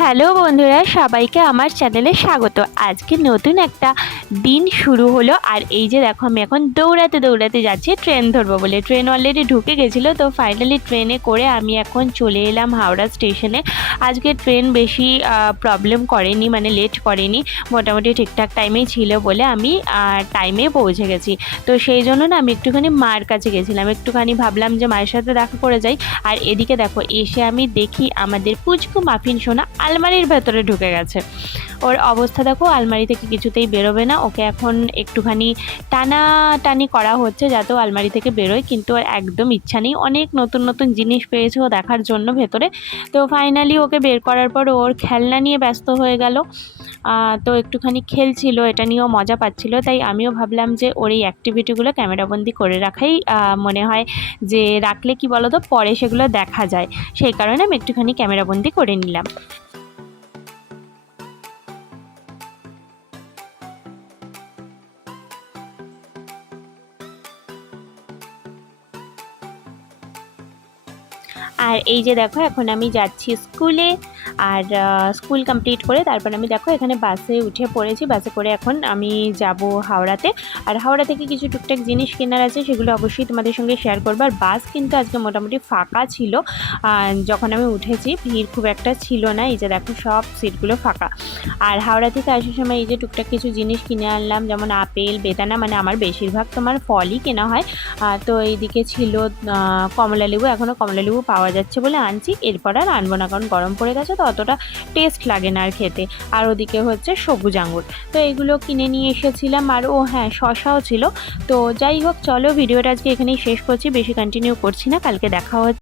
Hello বন্ধুরা, সবাইকে আমার চ্যানেলে স্বাগত। আজকে নতুন একটা দিন শুরু হলো। আর এই যে দেখো, আমি এখন দৌড়াতে দৌড়াতে যাচ্ছি ট্রেন ধরবো বলে। ট্রেন অলরেডি ঢুকে গেছিলো, তো ফাইনালি ট্রেনে করে আমি এখন চলে এলাম হাওড়া স্টেশনে। আজকে ট্রেন বেশি প্রবলেম করেনি, মানে লেট করেনি, মোটামুটি ঠিকঠাক টাইমেই ছিল বলে আমি টাইমে পৌঁছে গেছি। তো সেই জন্য না আমি একটুখানি মার কাছে গেছিলাম, একটুখানি ভাবলাম যে মায়ের সাথে দেখা করে যাই। আর এদিকে দেখো, এসে আমি দেখি আমাদের পুচকু মাফিন সোনা আলমারির ভেতরে ঢুকে গেছে। ওর অবস্থা দেখো, আলমারি থেকে কিছুতেই বেরোবে না। ওকে এখন একটুখানি টানাটানি করা হচ্ছে যাতে ও আলমারি থেকে বেরোয়, কিন্তু ওর একদম ইচ্ছা নেই। অনেক নতুন নতুন জিনিস পেয়েছে ও দেখার জন্য ভেতরে। তো ফাইনালি ওকে বের করার পর ওর খেলনা নিয়ে ব্যস্ত হয়ে গেল। তো একটুখানি খেলছিল, এটা নিয়েও মজা পাচ্ছিল। তাই আমিও ভাবলাম যে ওর এই অ্যাক্টিভিটিগুলো ক্যামেরাবন্দি করে রাখাই মনে হয় যে রাখলে কি বলো তো, পরে সেগুলো দেখা যায়। সেই কারণে আমি একটুখানি ক্যামেরাবন্দি করে নিলাম। আর এই যে দেখো, এখন আমি যাচ্ছি স্কুলে। আর স্কুল কমপ্লিট করে তারপর আমি দেখো এখানে বাসে উঠে পড়েছি। বাসে করে এখন আমি যাব হাওড়াতে। আর হাওড়া থেকে কিছু টুকটাক জিনিস কেনার আছে, সেগুলো অবশ্যই তোমাদের সঙ্গে শেয়ার করবো। আর বাস কিন্তু আজকে মোটামুটি ফাঁকা ছিল। যখন আমি উঠেছি ভিড় খুব একটা ছিল না। এই যে দেখো, সব সিটগুলো ফাঁকা। আর হাওড়া থেকে আসার সময় এই যে টুকটাক কিছু জিনিস কিনে আনলাম, যেমন আপেল, বেদানা, মানে আমার বেশিরভাগ তোমার ফলই কেনা হয়। তো এইদিকে ছিল কমলা লেবু। এখনও কমলা লেবু পাওয়া যাচ্ছে বলে আনছি, এরপর আর আনবো না, কারণ গরম পড়ে গেছে তো অতটা টেস্ট লাগে না আর খেতে। আর ওদিকে হচ্ছে সবুজ আঙুর, তো এগুলো কিনে নিয়ে এসেছিলাম। আর ও হ্যাঁ, শশাও ছিল। তো যাই হোক, চলো ভিডিওটা আজকে এখানেই শেষ করছি, বেশি কন্টিনিউ করছি না। কালকে দেখা হচ্ছে।